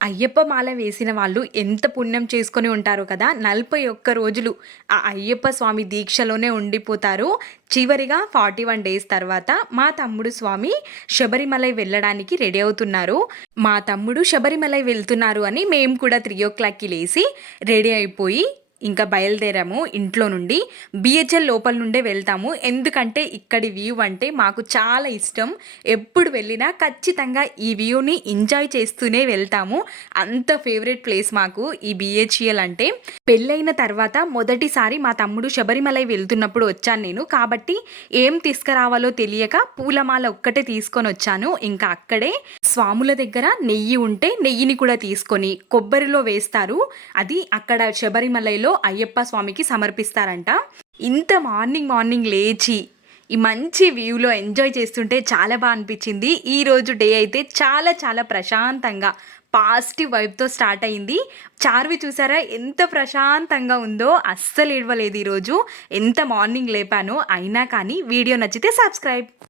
అయ్యప్ప మాల వేసిన వాళ్ళు ఎంత పుణ్యం చేసుకొని ఉంటారో కదా! 41 రోజులు ఆ అయ్యప్ప స్వామి దీక్షలోనే ఉండిపోతారు. చివరిగా 41 డేస్ తర్వాత మా తమ్ముడు స్వామి శబరిమలై వెళ్ళడానికి రెడీ అవుతున్నారు. మా తమ్ముడు శబరిమలై వెళ్తున్నారు అని మేము కూడా 3:00కి లేసి రెడీ అయిపోయి ఇంకా బయలుదేరాము ఇంట్లో నుండి. బీహెచ్ఎల్ లోపల నుండే వెళ్తాము. ఎందుకంటే ఇక్కడి వ్యూ అంటే మాకు చాలా ఇష్టం. ఎప్పుడు వెళ్ళినా ఖచ్చితంగా ఈ వ్యూని ఎంజాయ్ చేస్తూనే వెళ్తాము. అంత ఫేవరెట్ ప్లేస్ మాకు ఈ బీహెచ్ఎల్ అంటే. పెళ్ళైన తర్వాత మొదటిసారి మా తమ్ముడు శబరిమలై వెళ్తున్నప్పుడు వచ్చాను నేను. కాబట్టి ఏం తీసుకురావాలో తెలియక పూలమాల ఒక్కటే తీసుకొనొచ్చాను. ఇంకా అక్కడే స్వాముల దగ్గర నెయ్యి ఉంటే నెయ్యిని కూడా తీసుకొని కొబ్బరిలో వేస్తారు. అది అక్కడ శబరిమలైలో అయ్యప్ప స్వామికి సమర్పిస్తారంట. ఇంత మార్నింగ్ లేచి ఈ మంచి వ్యూలో ఎంజాయ్ చేస్తుంటే చాలా బాగా అనిపించింది. ఈరోజు డే అయితే చాలా ప్రశాంతంగా పాజిటివ్ వైబ్తో స్టార్ట్ అయింది. చార్వి చూసారా ఎంత ప్రశాంతంగా ఉందో, అస్సలు ఏడవలేదు ఈరోజు. ఎంత మార్నింగ్ లేపానో. అయినా కానీ వీడియో నచ్చితే సబ్స్క్రైబ్.